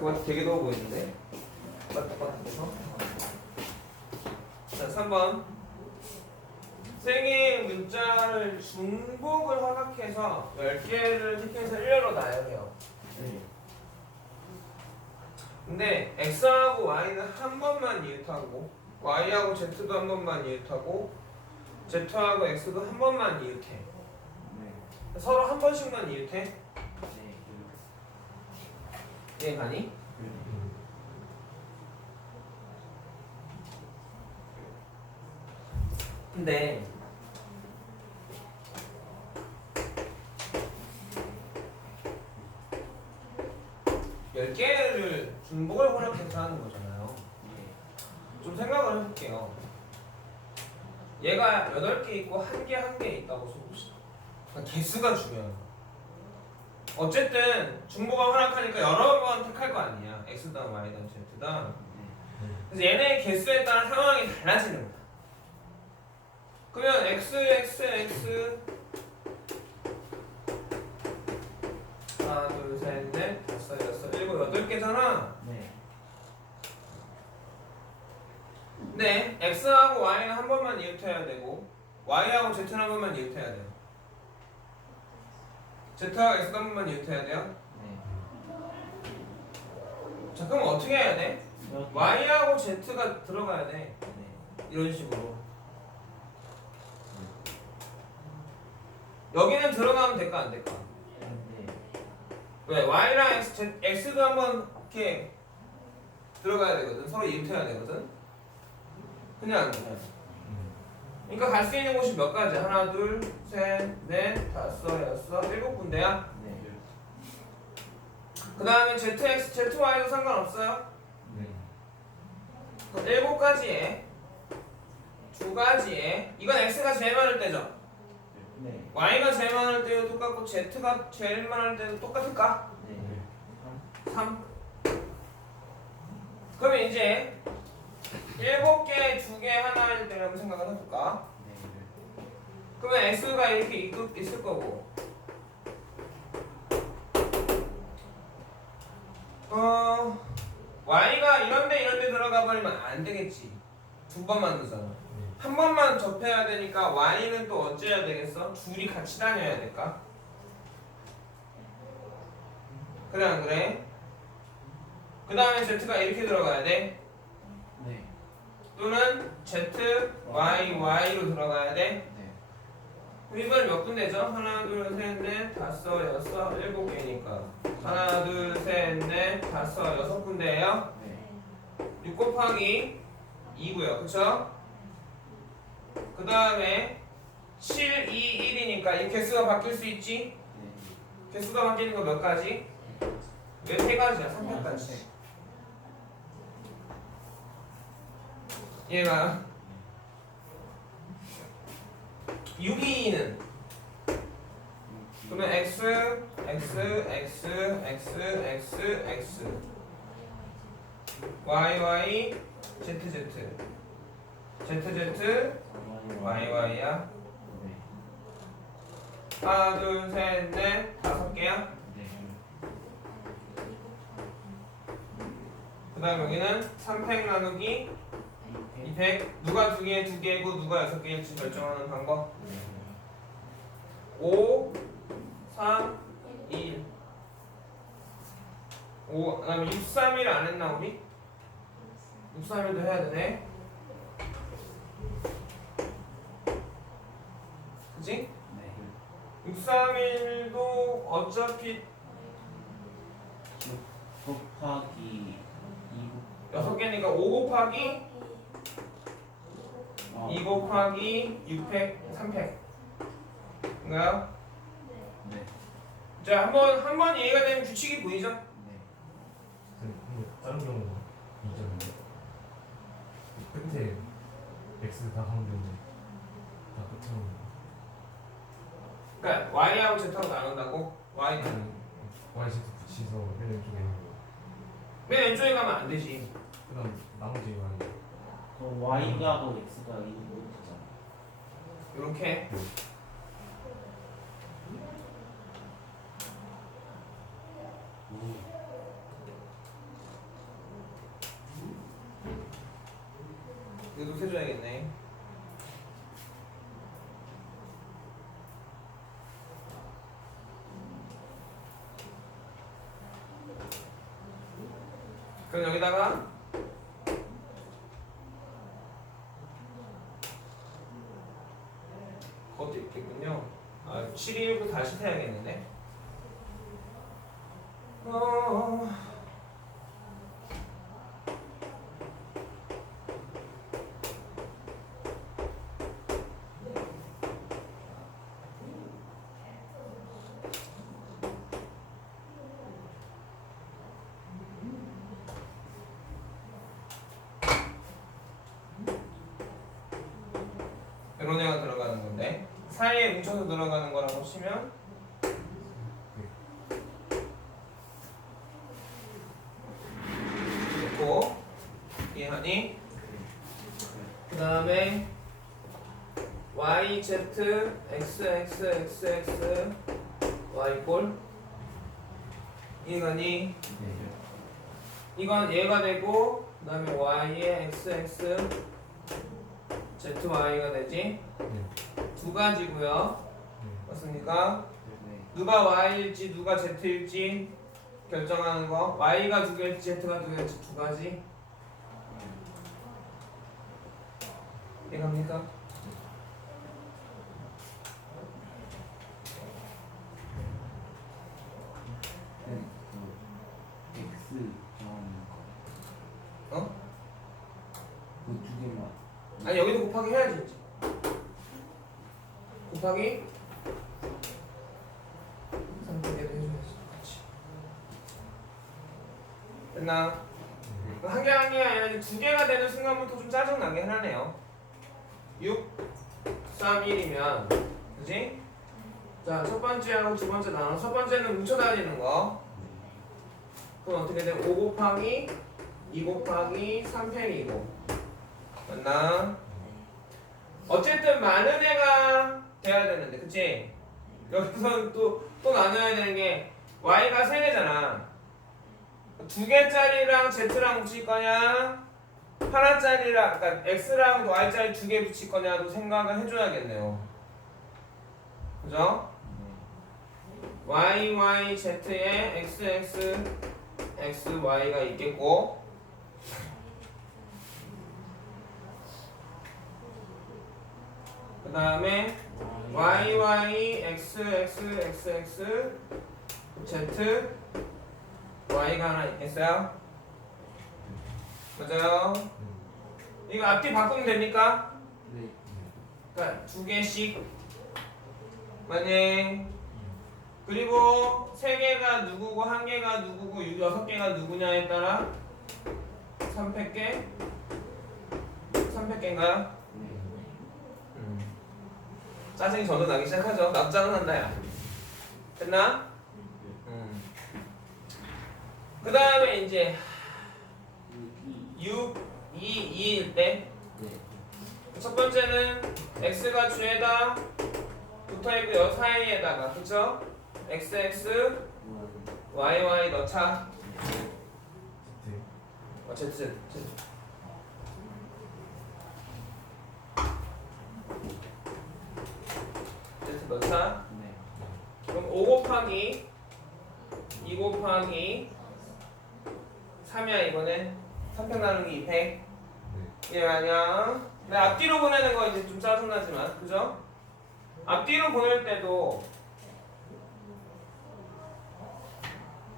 것 같아 되게 더워 보이는데? 똑같아서 자 3번. 생의 문자를 중복을 허락해서 10개를 택해서 1렬로 나열해요. 근데 x하고 y는 한 번만 이웃하고 y하고 z도 한 번만 이웃하고 z하고 x도 한 번만 이웃해 네. 서로 한 번씩만 이웃해 네. 이해 가니? 근데 열 개를 중복을 활용해서 하는 거잖아요. 좀 생각을 해볼게요. 얘가 여덟 개 있고 한 개 한 개 있다고 써봅시다. 그러니까 개수가 중요한 거. 어쨌든 중복을 허락하니까 여러 번 택할 거 아니야. x당 y당 z당. 그래서 얘네의 개수에 따라 상황이 달라지는 거야. 그러면 x x x 하나 둘셋넷 다섯 여섯 일곱 여덟 개잖아. 네. x하고 y는 한 번만 이웃해야 되고 y하고 z는 한 번만 이웃해야 돼요. z하고 x도 한 번만 이웃해야 돼요. 네. 자 그럼 어떻게 해야 돼? y하고 z가 들어가야 돼. 네. 이런 식으로. 여기는 들어가면 될까 안 될까? 네. 왜? y랑 x, x도 한번 이렇게 들어가야 되거든. 서로 이웃해야 되거든. 그냥. 그러니까 갈 수 있는 곳이 몇 가지? 하나, 둘, 셋, 넷, 다섯, 여섯, 일곱 군데야. 네. 그 다음에 zx, zy도 상관없어요. 네. 그럼 일곱 가지에 두 가지에 이건 x가 제일 많을 때죠. 네. y가 제일 많을 때도 똑같고 z가 제일 많을 때도 똑같을까? 네. 3 그러면 이제 일곱 개, 두 개, 하나일 한번 생각을 해볼까? 네. 그러면 x가 이렇게 있- 있을 거고 어 y가 이런데 이런데 들어가 버리면 안 되겠지 두 번 만들잖아 한 번만 접해야 되니까 y는 또 어째야 되겠어? 둘이 같이 다녀야 될까? 그래 안 그래? 그 다음에 z가 이렇게 들어가야 돼 네. 또는 z, y, y로 들어가야 돼 네. 이번에 몇 군데죠? 하나, 둘, 셋, 넷, 다섯, 여섯, 일곱 개니까 하나, 둘, 셋, 넷, 다섯, 여섯 군데예요. 네. 6 곱하기 2고요. 그쵸? 그 다음에 7, 2, 1이니까 이 개수가 바뀔 수 있지? 네. 개수가 바뀌는 거 몇 가지? 왜 세 가지야? 300가지. 얘가 6이는 그러면 x, x, x, x, x, x, y, y, z, z, z, z, y, y야. 네. 하나, 둘, 셋, 넷, 다섯 개야. 네. 그 다음 여기는 3팩 나누기 2팩. 누가 두 개, 두 개고 누가 여섯 개일지 결정하는 방법. 5, 3, 2, 5. 그 다음에 6, 3, 1 안 했나 우리? 6, 3, 1도 해야 되네. 그지? 네. 6, 3, 1도 어차피 곱하기 2 6 개니까 5 곱하기 어. 2 곱하기 6팩, 3팩. 인가요? 네. 자, 한번 한번 이해가 되면 규칙이 보이죠? 네. 다른 경우 이점인데 끝에 x 다 가운데인데 다 끝으로 그러니까 y하고 z하고 나눈다고? y는 y z 붙이서 맨 왼쪽에 있는 거 맨 왼쪽에 가면 안 되지. 그다음 나머지 y 그럼 y가 하고 x가 2 모두 되잖아. 이렇게 이것도 세줘야겠네. 그럼 여기다가 아, 719 다시 해야겠는데. 어... 이런 애가 들어가는 건데 사이에 뭉쳐서 들어가는 거라고 치면 됐고 이해하니? 그 다음에 y, z, x, x, x, x, y 꼴 이해가니? 네. 이건 얘가 되고 그 다음에 y에 x, x, z, y가 되지 네. 두 가지고요 네. 맞습니까? 네. 누가 y일지 누가 z일지 결정하는 거 y가 두 개일지 z가 두 개일지 두 가지 이해갑니까? 네. 그 X 정하는 거. 어? 그두 개만. 아니 여기도 곱하기 해야지. 곱하기? 3분의 해줘야지 그렇지 됐나? 한 개 한 개가 아니라 두 개가 되는 순간부터 좀 짜증나게 하네요. 6, 3, 1이면 그지? 자 첫 번째하고 두 번째 나눠. 첫 번째는 뭉쳐 다니는 거. 그럼 어떻게 돼? 5 곱하기 2 곱하기 3펜이고. 맞나? 어쨌든 많은 애가 돼야 되는데 그치? 여기서 또, 또 나눠야 되는 게 y가 3개잖아 두 개짜리랑 z랑 붙일 거냐 하나짜리랑 그러니까 x랑 y짜리 두 개 붙일 거냐도 생각을 해줘야겠네요 그죠? y, y, z에 x, x, x, y가 있겠고 그 다음에 y, y, x, x, x, x, z, y가 하나 있겠어요? 맞아요? 이거 앞뒤 바꾸면 됩니까? 네. 그러니까 두 개씩 맞네. 그리고 세 개가 누구고 한 개가 누구고 유- 여섯 개가 누구냐에 따라 300개 300개인가요? 네. 짜증이 저도 나기 시작하죠. 나도 짜증난다 야. 됐나? 그 다음에 이제 이. 6, 2, 2일 때첫 네. 번째는 x가 주에다 붙어있고 여 사이에다가 그쵸? xx, 원. yy 넣자 네. 어, z, z, z. z 넣 자 네. 그럼 5 곱하기 2 곱하기 3이야 이번엔 3평 나누기 2팩 네. 예 아니야 근데 앞뒤로 보내는 거 이제 좀 짜증나지만 그죠? 앞뒤로 보낼 때도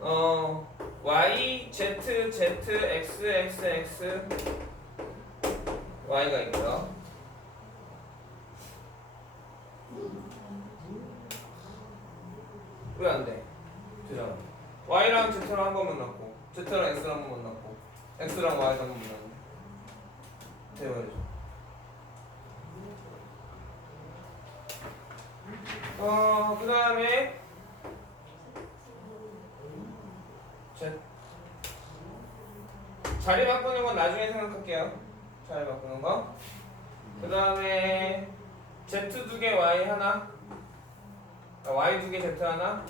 어 y, z, z, x, x, x y가 있고요 왜 안 돼? 되잖아 y랑 z랑 한 번만 넣고 z랑 x랑 한 번만 넣고 x랑 y랑 한 번만 넣고 되어야죠 어, 그 다음에 자리 바꾸는 건 나중에 생각할게요. 자리 바꾸는 거. 그 다음에 Z 두 개, Y 하나. 아, Y 두 개, Z 하나.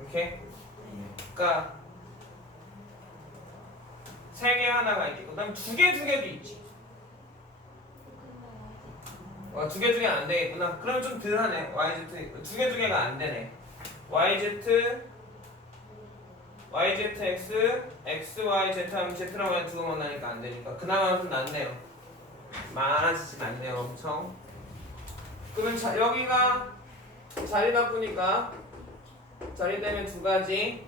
이렇게. 네. 그러니까 세 개 하나가 있고 그다음 두 개 두 개도 있지. 어, 두개 안 되겠구나. 그러면 좀 덜하네. YZ 두개 중에가 안 되네. YZ YZX XYZ 하면 Z랑 Y 두개 만나니까 안 되니까. 그나마 좀 낫네요. 많아지진 않네요, 엄청. 그러면 자, 여기가 자리 바꾸니까 자리 때문에 두 가지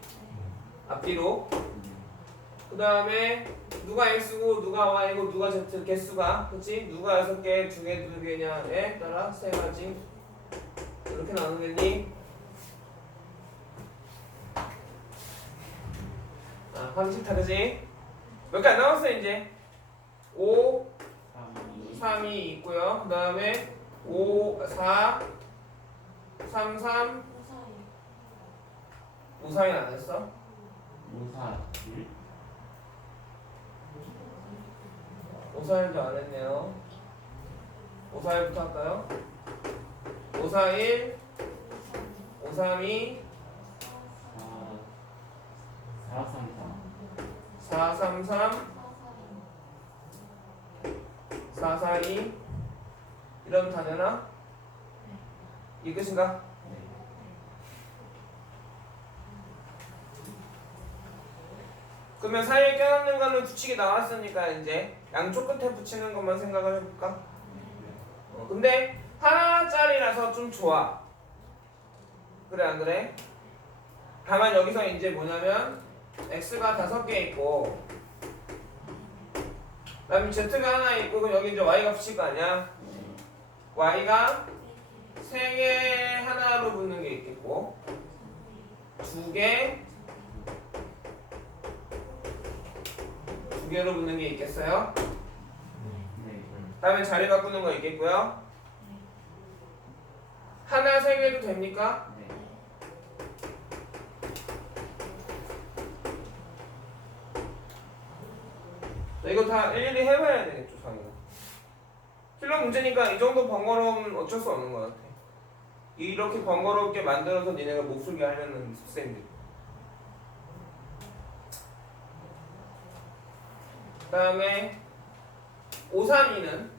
앞뒤로. 그 다음에 누가 x고 누가 y고 누가 z 개수가 그치? 누가 여섯 개 두 개 두 개냐에 따라 세 가지. 이렇게 나누겠니 아 방식 다르지? 몇 개 안 남았어 이제? 5 3이 있고요. 그 다음에 5 4 3 3 5 3이 안 했어? 5사 1 541도 안 했네요. 541부터 할까요? 541, 532, 4 433, 442 이러면 다 되나? 이게 끝인가? 3 네. 그러면 사이에 껴넣는 거는 규칙이 나왔으니까 이제 양쪽 끝에 붙이는 것만 생각을 해볼까? 어, 근데 하나짜리라서 좀 좋아. 그래 안 그래? 다만 여기서 이제 뭐냐면 x가 다섯 개 있고 그다음에 z가 하나 있고 여기 이제 y가 붙일 거 아니야? y가 세 개 하나로 붙는 게 있겠고 두 개, 두 개로 붙는 게 있겠어요? 네 다음에 자리 바꾸는 거 있겠고요. 하나 세 개도 됩니까? 네 자, 이거 다 일일이 해봐야 되겠죠, 상이가. 필러 문제니까 이 정도 번거로움은 어쩔 수 없는 것 같아. 이렇게 번거롭게 만들어서 니네가 못 풀게 하려는 쌤들. 그 다음에 532는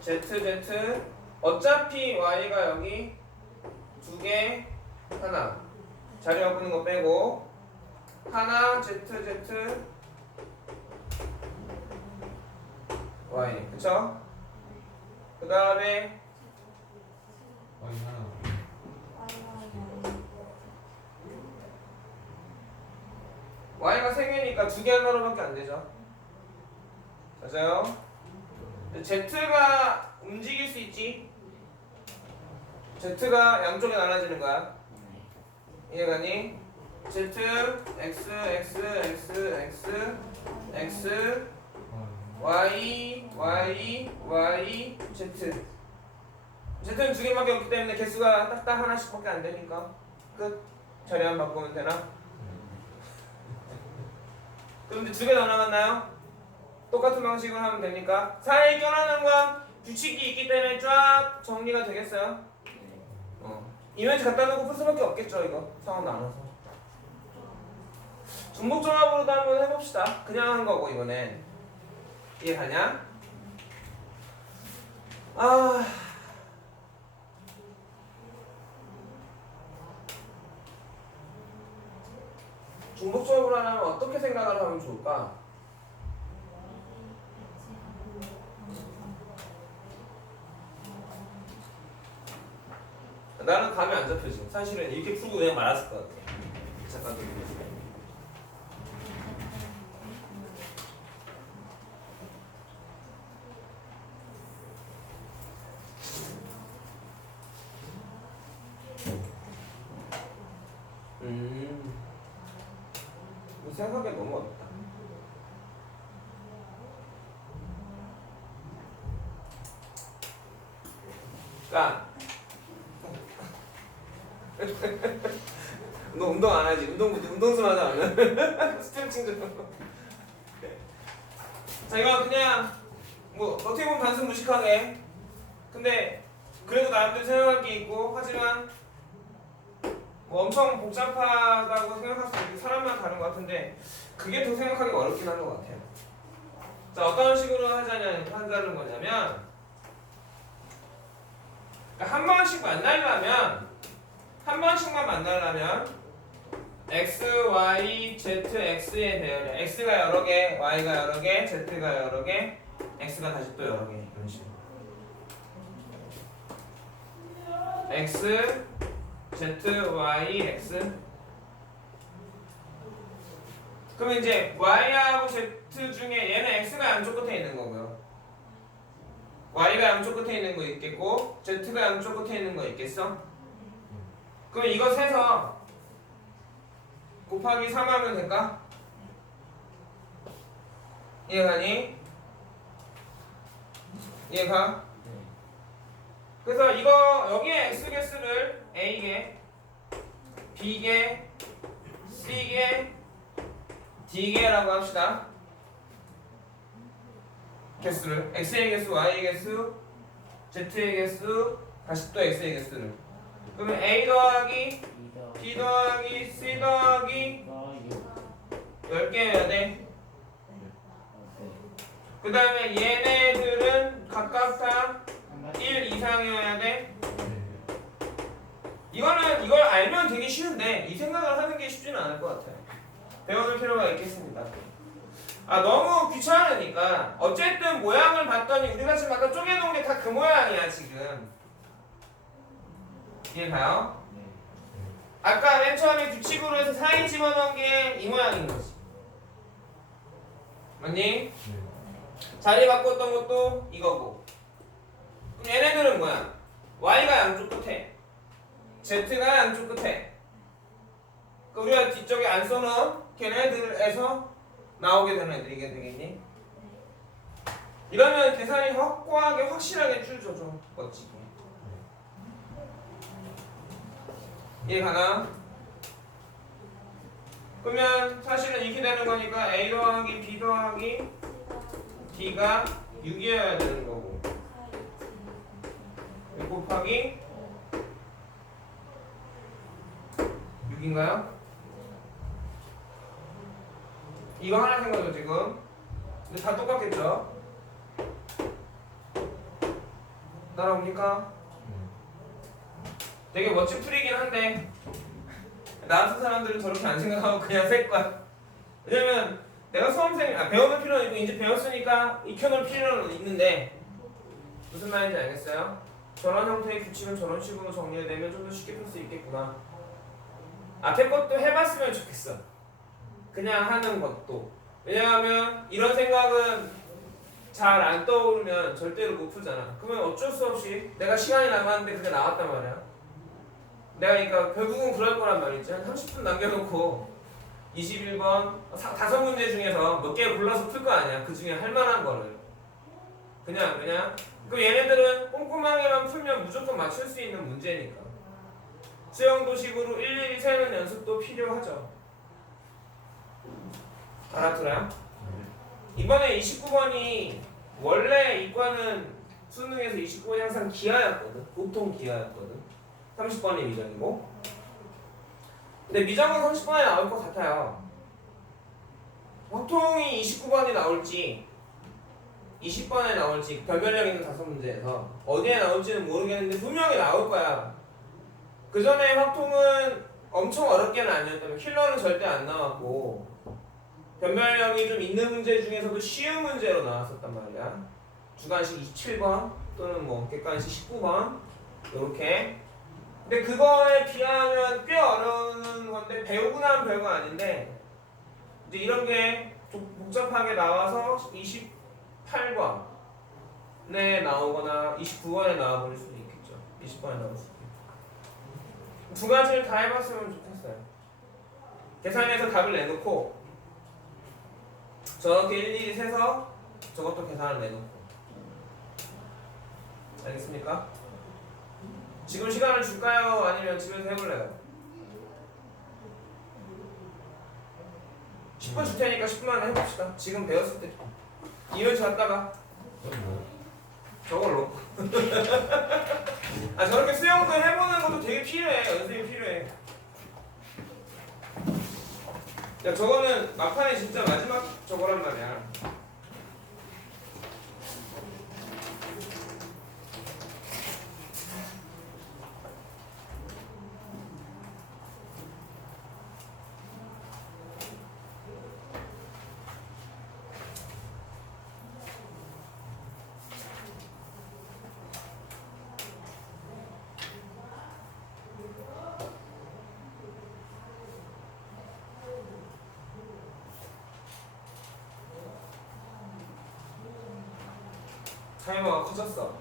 ZZ 어차피 Y가 여기 두개 하나. 자리 바꾸는 거 빼고. 하나 Z Z Y 그쵸? 그 다음에 Y가 세 개니까 두 개 하나로밖에 안 되죠. 맞아요? Z가 움직일 수 있지? Z가 양쪽에 나눠지는 거야 이해가니? Z, X, X, X, X, X, Y, Y, Y, Z. Z는 두 개밖에 없기 때문에 개수가 딱딱 하나씩밖에 안 되니까 끝. 자리만 바꾸면 되나? 그런데 두개 더 남았나요? 똑같은 방식으로 하면 되니까 사이에 껴넣는 건 규칙이 있기 때문에 쫙 정리가 되겠어요? 어. 이면지 갖다 놓고 풀 수밖에 없겠죠 이거 상황 나눠서 중복종합으로도 한번 해봅시다 그냥 한 거고 이번엔 이해가냐? 아 중복종합으로 하려면 어떻게 생각을 하면 좋을까? 나는 감이 안 잡혀 지금. 사실은 이렇게 풀고 그냥 말았을 것 같아. 잠깐 좀 음. 이거 생각하기가 너무 어렵다 까 너 운동 안 하지? 운동 운동 좀 하자 오늘 스트레칭 좀. 자 이거 그냥 뭐 어떻게 보면 단순 무식하게 근데 그래도 나름대로 생각할 게 있고 하지만 뭐 엄청 복잡하다고 생각할 수 있고 사람마다 다른 것 같은데 그게 더 생각하기 어렵긴 한 것 같아요. 자 어떤 식으로 하자냐 하자는 거냐면 그러니까 한 번씩 만나려면 한 번씩만 만나려면 x, y, z, x의 배열이야. x가 여러 개, y가 여러 개, z가 여러 개, x가 다시 또 여러 개 이런 식으로. x, z, y, x. 그럼 이제 y하고 z 중에 얘는 x가 양쪽 끝에 있는 거고요. y가 양쪽 끝에 있는 거 있겠고, z가 양쪽 끝에 있는 거 있겠어? 그럼 이거 세서 곱하기 3 하면 될까? 이해가니? 이해가? 네. 그래서 이거 여기에 x개수를 a개, b개, c개, d개라고 합시다. 개수를 x의 개수, y의 개수, z의 개수, 다시 또 x의 개수를. 그러면 a 더하기 b 더하기 c 더하기 이더 6 10개여야 돼. 네. 그 다음에 얘네들은 각각 다한 가지 1 이상이어야 돼. 네. 이거는 이걸 알면 되게 쉬운데 이 생각을 하는 게 쉽지는 않을 것 같아요. 배워둘 필요가 있겠습니다. 아 너무 귀찮으니까 어쨌든 모양을 봤더니 우리가 지금 아까 쪼개놓은 게 다 그 모양이야 지금. 이해 가요? 네. 아까 맨 처음에 규칙으로 해서 사인 집어넣은 게 이 모양인 거지. 맞니? 네. 자리 바꿨던 것도 이거고. 그럼 얘네들은 뭐야? y가 양쪽 끝에, z가 양쪽 끝에. 그 우리가 뒤쪽에 안 써놓은 걔네들에서 나오게 되는 애들이게 되겠니? 이러면 계산이 확고하게 확실하게 줄죠 좀 멋지게. 이해 가나? 그러면 사실은 이렇게 되는 거니까 a 더하기 b 더하기 d가 6이어야 되는 거고 6 곱하기 6인가요? 이거 하나 생거죠 지금 근데 다 똑같겠죠? 따라옵니까? 되게 멋진 풀이긴 한데 나 같은 사람들은 저렇게 안 생각하고 그냥 셀 거야. 왜냐면 내가 수험생 아 배워놓을 필요는 있고 이제 배웠으니까 익혀놓을 필요는 있는데 무슨 말인지 알겠어요? 저런 형태의 규칙은 저런 식으로 정리되면 좀 더 쉽게 풀 수 있겠구나. 앞에 것도 해봤으면 좋겠어. 그냥 하는 것도. 왜냐하면 이런 생각은 잘 안 떠오르면 절대로 못 풀잖아. 그러면 어쩔 수 없이 내가 시간이 남았는데 그게 나왔단 말이야 내가 그러니까 결국은 그럴 거란 말이지. 한 30분 남겨놓고 21번 사- 다섯 문제 중에서 몇 개 골라서 풀 거 아니야. 그 중에 할 만한 거를. 그냥 그냥. 그 얘네들은 꼼꼼하게만 풀면 무조건 맞출 수 있는 문제니까. 수영 도식으로 일일이 세는 연습도 필요하죠. 알아들어요? 이번에 29번이 원래 이과는 수능에서 29번이 항상 기하였거든. 보통 기하였거든 30번이 미정이고? 근데 미정은 30번에 나올 것 같아요. 보통이 29번이 나올지 20번에 나올지 별별력 있는 다섯 문제에서 어디에 나올지는 모르겠는데 분명히 나올 거야. 그 전에 확통은 엄청 어렵게는 아니었다면 킬러는 절대 안 나왔고 변별력이 좀 있는 문제 중에서도 쉬운 문제로 나왔었단 말이야. 주관식 27번 또는 뭐 객관식 19번 이렇게 근데 그거에 비하면 꽤 어려운 건데 배우고 나면 별거 아닌데 이제 이런 게 좀 복잡하게 나와서 28번에 나오거나 29번에 나와버릴 수도 있겠죠. 20번에 나올 수도 있고. 두 가지를 다 해봤으면 좋겠어요. 계산해서 답을 내놓고 저렇게 일일이 세서 저것도 계산을 내놓고. 알겠습니까? 지금 시간을 줄까요? 아니면 집에서 해볼래요? 10분 줄 테니까 10분 안에 해봅시다. 지금 배웠을 때. 이면 찾다가 저걸로. 아 저렇게 수영도 해보는 것도 되게 필요해. 연습이 필요해. 야 저거는 막판에 진짜 마지막 저거란 말이야. 타이머가 커졌어.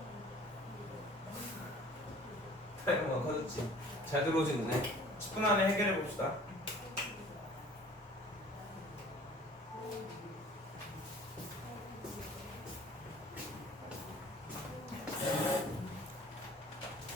타이머가 커졌지. 잘 들어오지 눈에. 10분 안에 해결해 봅시다.